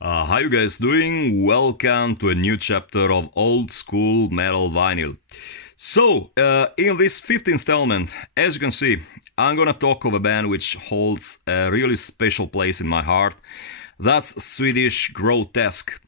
How you guys doing? Welcome to a new chapter of Old School Metal Vinyl. In this fifth installment, as you can see, I'm gonna talk of a band which holds a really special place in my heart. That's Swedish Grotesque.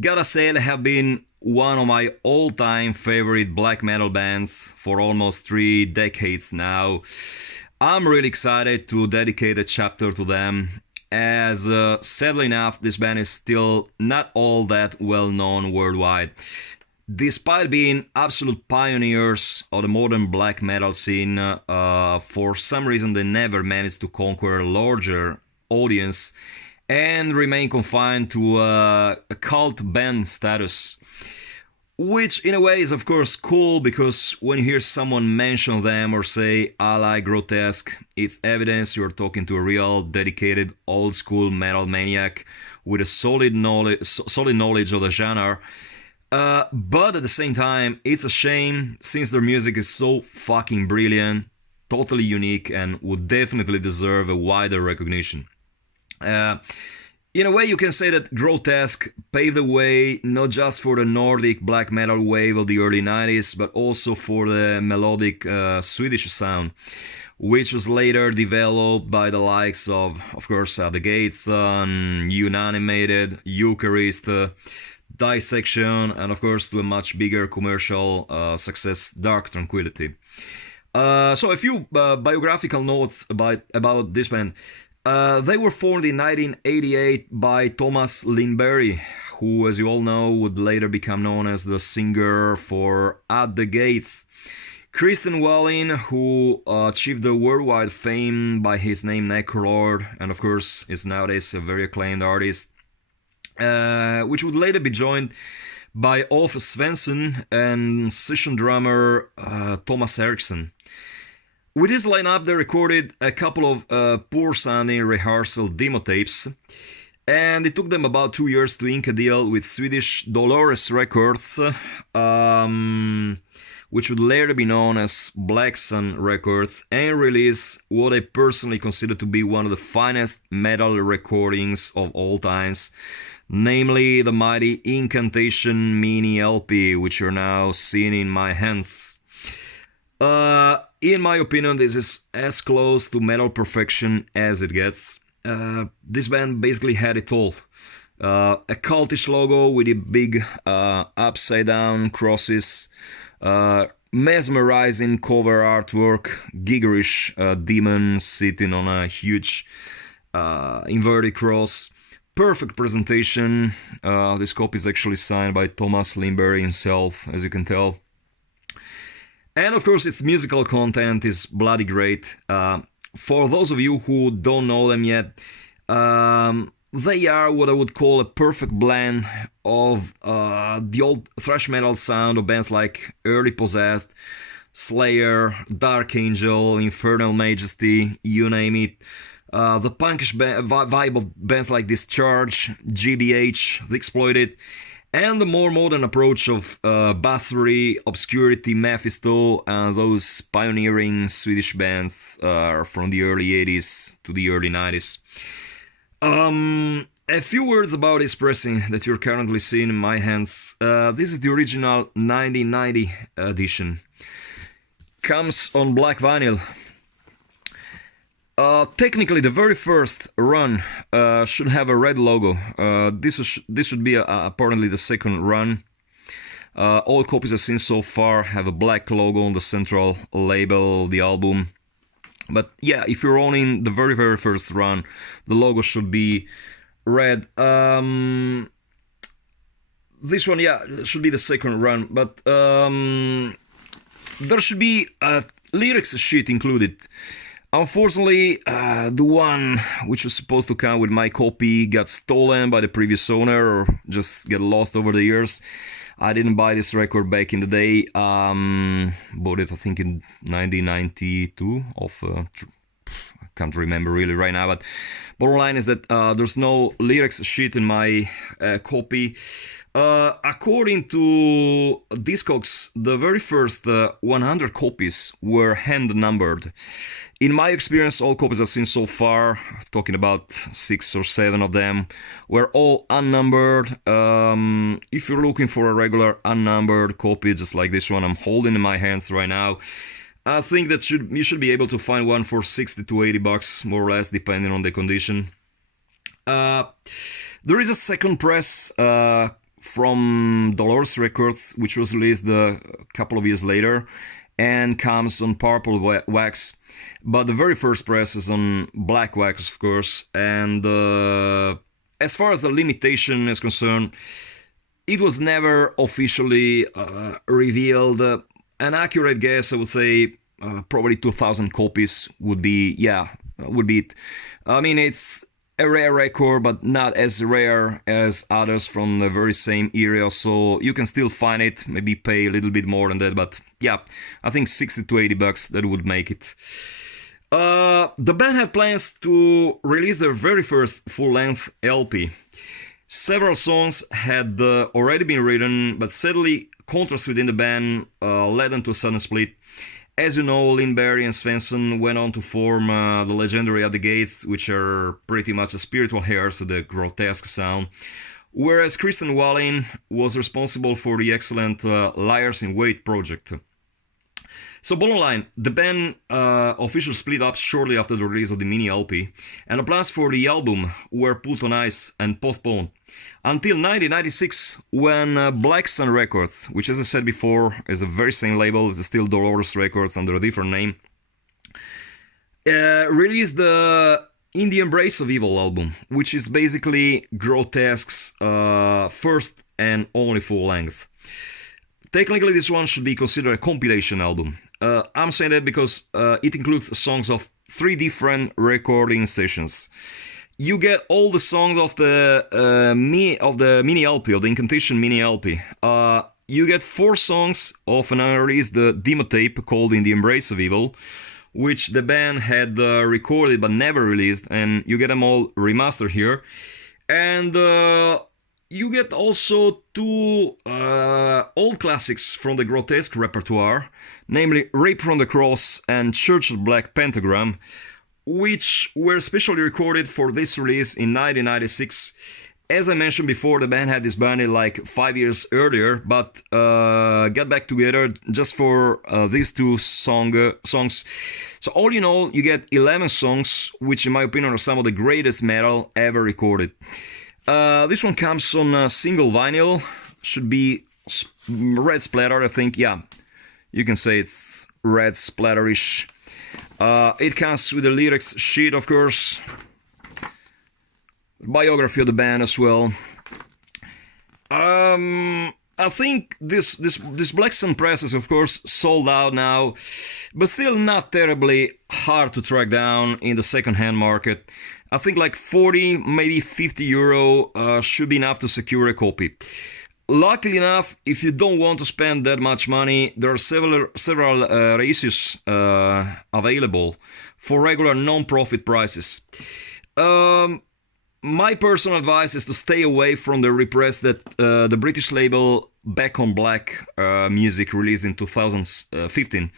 Gotta say, they have been one of my all-time favorite black metal bands for almost 3 decades now. I'm really excited to dedicate a chapter to them, as sadly enough, this band is still not all that well known worldwide. Despite being absolute pioneers of the modern black metal scene, for some reason they never managed to conquer a larger audience and remain confined to a cult band status. Which in a way is of course cool, because when you hear someone mention them or say I like Grotesque, it's evidence you're talking to a real dedicated old school metal maniac with a solid knowledge of the genre. But at the same time, it's a shame, since their music is so fucking brilliant, totally unique, and would definitely deserve a wider recognition. In a way, you can say that Grotesque paved the way not just for the Nordic black metal wave of the early 90s, but also for the melodic Swedish sound, which was later developed by the likes of course, The Gates, Unanimated, Eucharist, Dissection, and of course to a much bigger commercial success, Dark Tranquillity. So a few biographical notes about this band. They were formed in 1988 by Thomas Lindberg, who, as you all know, would later become known as the singer for At the Gates. Kristen Wallin, who achieved the worldwide fame by his name Necrolord, and of course is nowadays a very acclaimed artist, which would later be joined by Ulf Svensson and session drummer Thomas Eriksson. With this lineup, they recorded a couple of poor-sounding rehearsal demo tapes, and it took them about 2 years to ink a deal with Swedish Dolores Records, which would later be known as Black Sun Records, and release what I personally consider to be one of the finest metal recordings of all times, namely the mighty Incantation mini LP, which you're now seeing in my hands. In my opinion, this is as close to metal perfection as it gets. This band basically had it all. A cultish logo with the big upside down crosses, mesmerizing cover artwork, giggerish demon sitting on a huge inverted cross, perfect presentation. This copy is actually signed by Thomas Lindberg himself, as you can tell. And of course, its musical content is bloody great. For those of you who don't know them yet, they are what I would call a perfect blend of the old thrash metal sound of bands like Early Possessed, Slayer, Dark Angel, Infernal Majesty, you name it. The punkish vibe of bands like Discharge, GBH, The Exploited, and the more modern approach of Bathory, Obscurity, Mephisto, and those pioneering Swedish bands from the early 80s to the early 90s. A few words about this pressing that you're currently seeing in my hands. This is the original 1990 edition. Comes on black vinyl. Technically, the very first run should have a red logo. This should be apparently the second run. All copies I've seen so far have a black logo on the central label of the album. But yeah, if you're owning the very first run, the logo should be red. This one, yeah, should be the second run, but there should be a lyrics sheet included. Unfortunately, the one which was supposed to come with my copy got stolen by the previous owner, or just get lost over the years. I didn't buy this record back in the day. Bought it, I think, in 1992 I can't remember really right now, but bottom line is that there's no lyrics sheet in my copy. According to Discogs, the very first 100 copies were hand numbered. In my experience, all copies I've seen so far, talking about 6 or 7 of them, were all unnumbered. If you're looking for a regular unnumbered copy, just like this one I'm holding in my hands right now, I think that you should be able to find one for 60 to 80 bucks, more or less, depending on the condition. There is a second press from Dolores Records, which was released a couple of years later and comes on purple wax, but the very first press is on black wax, of course. And as far as the limitation is concerned, it was never officially revealed. An accurate guess, I would say, probably 2,000 copies would be it. I mean, it's a rare record, but not as rare as others from the very same era, so you can still find it, maybe pay a little bit more than that, but yeah, I think 60 to 80 bucks, that would make it. The band had plans to release their very first full-length LP. Several songs had already been written, but sadly, contrast within the band led them to a sudden split. As you know, Lindberg and Svensson went on to form the legendary At the Gates, which are pretty much the spiritual heirs to the Grotesque sound, whereas Christian Wallin was responsible for the excellent Liars in Wait project. So bottom line, the band officially split up shortly after the release of the mini LP, and the plans for the album were put on ice and postponed until 1996, when Black Sun Records, which, as I said before, is the very same label, is still Dolores Records under a different name, released the In the Embrace of Evil album, which is basically Grotesque's first and only full length. Technically, this one should be considered a compilation album. I'm saying that because it includes songs of 3 different recording sessions. You get all the songs of the mini LP, of the Incantation mini LP. You get 4 songs of an unreleased demo tape called In the Embrace of Evil, which the band had recorded but never released, and you get them all remastered here. And you get also 2 old classics from the Grotesque repertoire, namely Rape from the Cross and Churchill Black Pentagram, which were specially recorded for this release in 1996. As I mentioned before, the band had disbanded like 5 years earlier, but got back together just for these 2 songs. So all in all, you get 11 songs, which in my opinion are some of the greatest metal ever recorded. This one comes on single vinyl, should be red splatter, I think. Yeah, you can say it's red splatterish. It comes with the lyrics sheet, of course, biography of the band as well. I think this Black Sun press is, of course, sold out now, but still not terribly hard to track down in the second-hand market. I think like 40, maybe 50 euro should be enough to secure a copy. Luckily enough, if you don't want to spend that much money, there are several reissues available for regular non-profit prices. My personal advice is to stay away from the repress that the British label Back on Black Music released in 2015.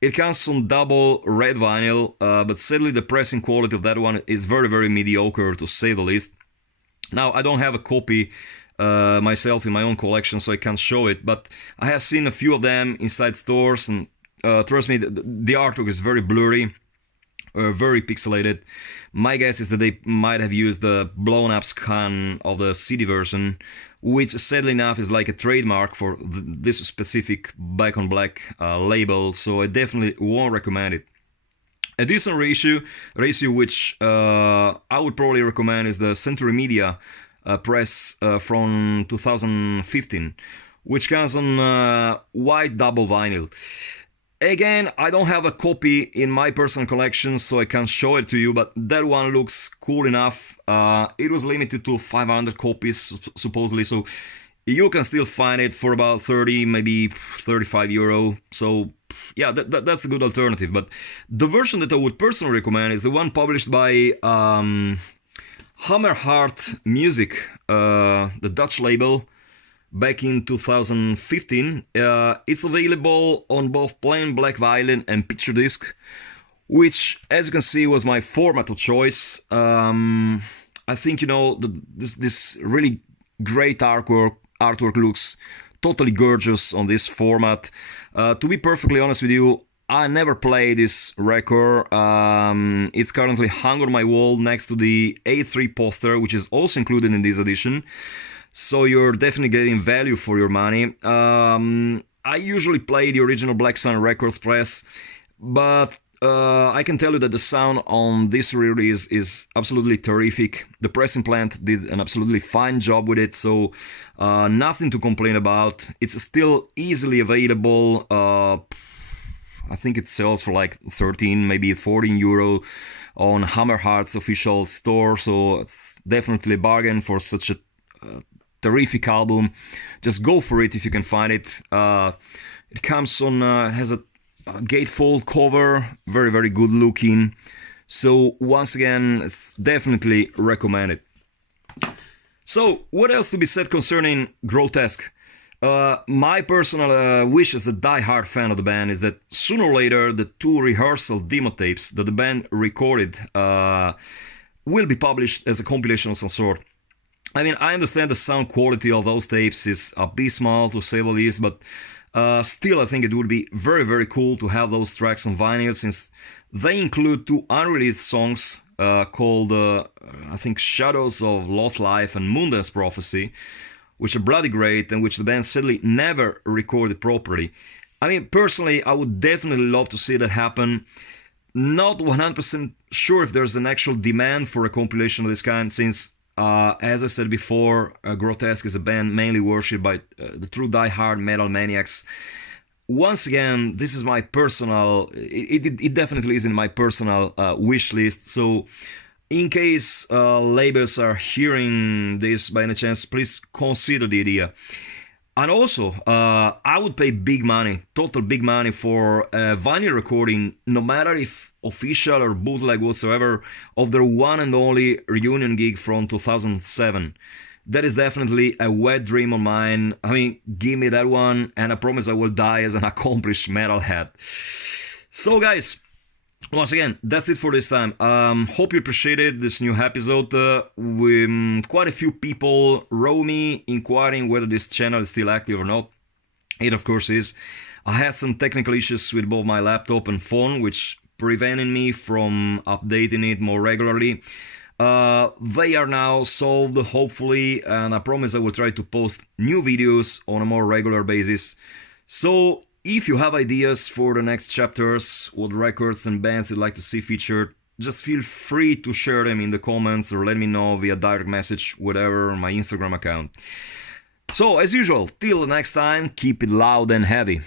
It comes on double red vinyl, but sadly the pressing quality of that one is very, very mediocre, to say the least. Now, I don't have a copy myself in my own collection, so I can't show it, but I have seen a few of them inside stores, and trust me, the artwork is very blurry, very pixelated. My guess is that they might have used the blown up scan of the CD version, which sadly enough is like a trademark for this specific Back on Black label, so I definitely won't recommend it. A decent reissue which I would probably recommend is the Century Media press from 2015, which comes on white double vinyl. Again, I don't have a copy in my personal collection, so I can't show it to you, but that one looks cool enough. It was limited to 500 copies, supposedly, so you can still find it for about 30, maybe 35 euro. So yeah, that's a good alternative. But the version that I would personally recommend is the one published by Hammerheart Music, the Dutch label. back in 2015. It's available on both plain black vinyl and picture disc, which, as you can see, was my format of choice. I think, you know, this really great artwork looks totally gorgeous on this format. To be perfectly honest with you, I never played this record. It's currently hung on my wall next to the A3 poster, which is also included in this edition. So you're definitely getting value for your money. I usually play the original Black Sun Records press, but I can tell you that the sound on this release is absolutely terrific. The pressing plant did an absolutely fine job with it, so nothing to complain about. It's still easily available. I think it sells for like 13, maybe 14 euro on Hammerheart's official store, so it's definitely a bargain for such a terrific album. Just go for it if you can find it. It comes on, has a gatefold cover, very, very good looking. So once again, it's definitely recommended. So what else to be said concerning Grotesque? My personal wish as a die-hard fan of the band is that sooner or later the 2 rehearsal demo tapes that the band recorded will be published as a compilation of some sort. I mean, I understand the sound quality of those tapes is abysmal, to say the least, but still I think it would be very, very cool to have those tracks on vinyl, since they include 2 unreleased songs called, I think, Shadows of Lost Life and Moondance Prophecy, which are bloody great and which the band sadly never recorded properly. I mean, personally, I would definitely love to see that happen. Not 100% sure if there's an actual demand for a compilation of this kind, since, as I said before, Grotesque is a band mainly worshipped by the true die-hard metal maniacs. Once again, this is my personal... It definitely is in my personal wish list, so... in case labels are hearing this by any chance, please consider the idea. And also, I would pay big money, total big money, for a vinyl recording, no matter if official or bootleg whatsoever, of their one and only reunion gig from 2007. That is definitely a wet dream of mine. I mean, give me that one, and I promise I will die as an accomplished metalhead. So guys, once again, that's it for this time. Hope you appreciated this new episode. Quite a few people wrote me inquiring whether this channel is still active or not. It of course is. I had some technical issues with both my laptop and phone, which prevented me from updating it more regularly. They are now solved, hopefully, and I promise I will try to post new videos on a more regular basis. So, if you have ideas for the next chapters, what records and bands you'd like to see featured, just feel free to share them in the comments or let me know via direct message, whatever, on my Instagram account. So, as usual, till the next time, keep it loud and heavy.